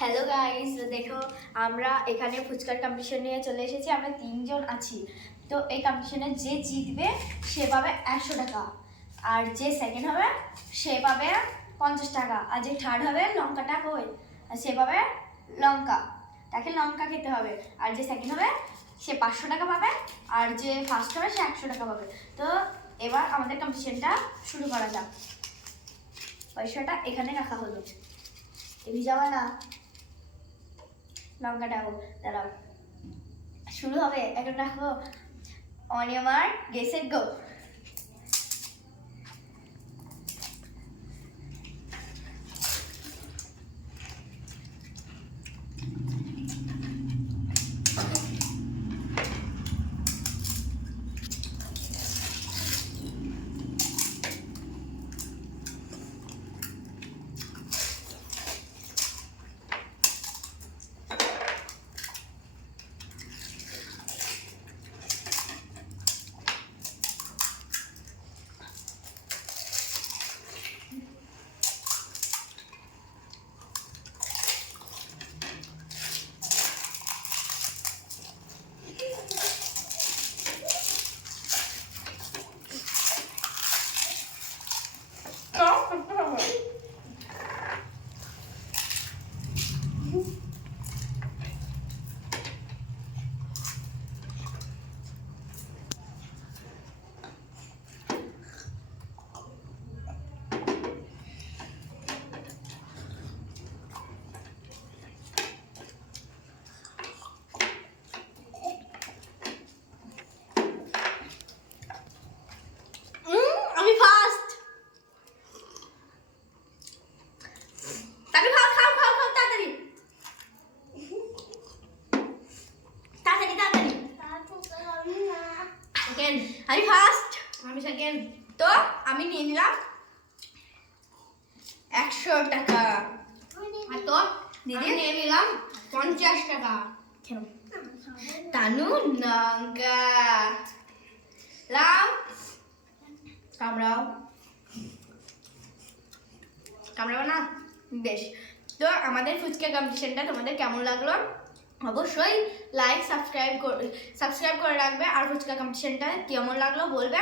Hello guys দেখো, আমরা এখানে ফুচকার কম্পিটিশন নিয়ে চলে এসেছি। আমরা তিনজন আছি। তো এই কম্পিটিশনে যে জিতবে, সে পাবে একশো টাকা। আর যে সেকেন্ড হবে, সে পাবে পঞ্চাশ টাকা। আর যে থার্ড হবে, লঙ্কাটা কই? আর সে পাবে লঙ্কা। তাকে লঙ্কা খেতে হবে। আর যে সেকেন্ড হবে, সে পাঁচশো টাকা পাবে। আর যে ফার্স্ট হবে, সে একশো টাকা পাবে। তো এবার আমাদের কম্পিটিশনটা শুরু করা যাক। পয়সাটা এখানে রাখা হলো। এগিয়ে যাওয়া না। লঙ্কাটা হোক দাঁড়াও। শুরু হবে এখন রাখো। অনিয়মার গেসের গো সেকেন্ড আমি ফার্স্ট আমি সেকেন্ড তো আমি নিয়ে নিলাম একশো টাকা। আর তো দিদি? নিয়ে নিলাম পঞ্চাশ টাকা। কেন তানু লঙ্কা। লাম কামড়াও। কামড়াও না? বেশ। তো আমাদের ফুচকা কম্পিটিশনটা তোমাদের কেমন লাগল? অবশ্যই লাইক সাবস্ক্রাইব সাবস্ক্রাইব করে রাখবে। আর ফুচকা কম্পিটিশনটা কেমন লাগল বলবে?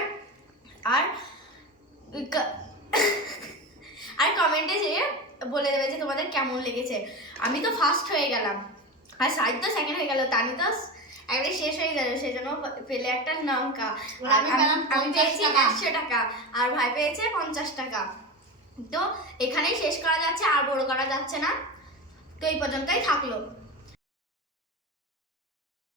আর আর কমেন্টে যেয়ে বলে দেবে যে তোমাদের কেমন লেগেছে। আমি তো ফার্স্ট হয়ে গেলাম। আর সাইড তো সেকেন্ড হয়ে গেল তানি তো একবারে শেষ হয়ে গেল সেজন্য পেলে একটা লঙ্কা। আমি আমি পেলাম আমি 50 পেয়েছি একশো টাকা। আর ভাই পেয়েছে পঞ্চাশ টাকা। তো এখানেই শেষ করা যাচ্ছে আর বড় করা যাচ্ছে না। তো এই পর্যন্তই থাকল।